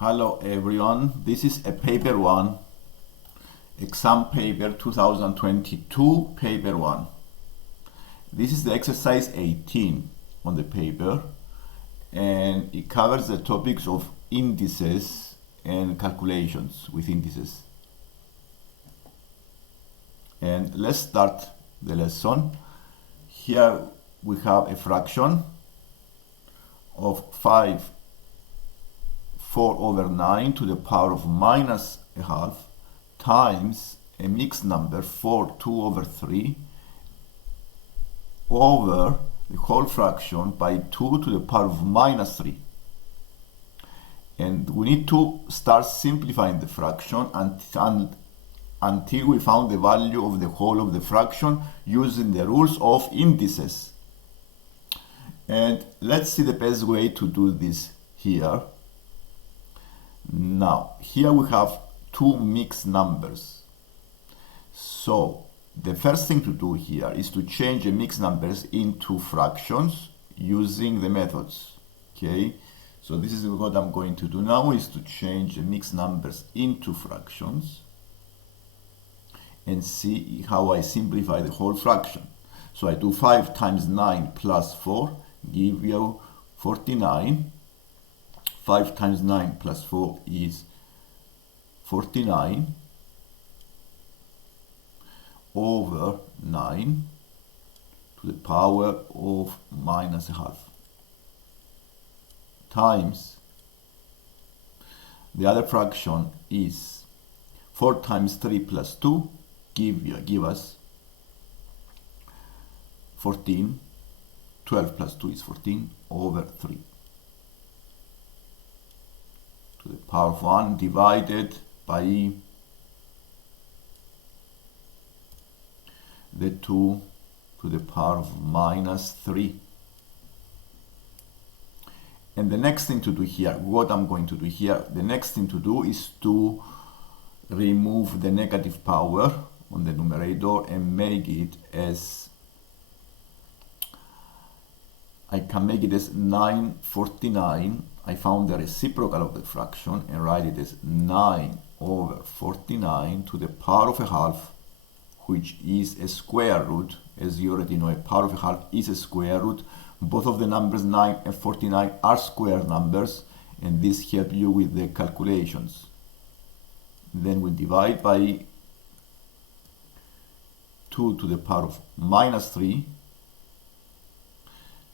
Hello everyone, this is a paper 1, exam paper 2022, paper 1. This is the exercise 18 on the paper, and it covers the topics of indices and calculations with indices. And let's start the lesson. Here we have a fraction of 4/9 to the power of minus a half times a mixed number 2/3 over the whole fraction by 2 to the power of minus 3. And we need to start simplifying the fraction until we found the value of the whole of the fraction using the rules of indices. And let's see the best way to do this here. Now, here we have two mixed numbers. So, the first thing to do here is to change the mixed numbers into fractions using the methods. Okay, so this is what I'm going to do now, is to change the mixed numbers into fractions and see how I simplify the whole fraction. So I do 5 times 9 plus 4 give you 49. 5 times 9 plus 4 is 49 over 9 to the power of minus a half times the other fraction is 4 times 3 plus 2 give us 14. 12 plus 2 is 14 over 3 to the power of 1 divided by the 2 to the power of minus 3. And the next thing to do here, what I'm going to do here, the next thing to do is to remove the negative power on the numerator and make it as, I can make it as 9/49. I found the reciprocal of the fraction and write it as 9 over 49 to the power of a half, which is a square root. As you already know, a power of a half is a square root. Both of the numbers 9 and 49 are square numbers, and this helps you with the calculations. Then we divide by 2 to the power of minus 3.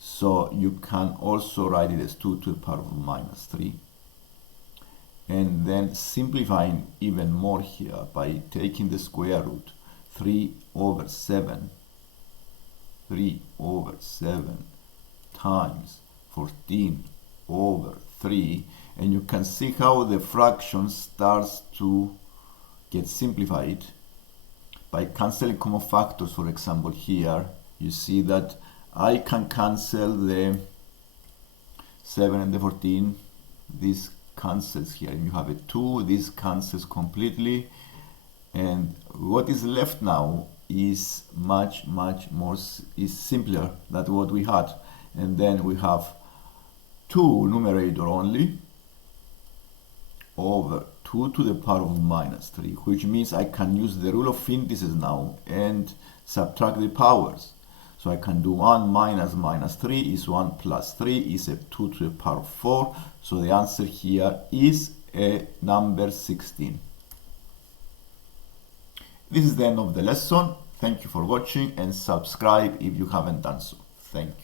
So you can also write it as 2 to the power of minus 3. And then simplifying even more here by taking the square root, 3 over 7 times 14 over 3. And you can see how the fraction starts to get simplified by cancelling common factors. For example, here you see that I can cancel the 7 and the 14. This cancels here, and you have a 2. This cancels completely, and what is left now is much more simpler than what we had. And then we have 2 numerator only over 2 to the power of minus 3, which means I can use the rule of indices now and subtract the powers. So I can do 1 minus 3 is 1 plus 3 is a 2 to the power of 4. So the answer here is a number 16. This is the end of the lesson. Thank you for watching, and subscribe if you haven't done so. Thank you.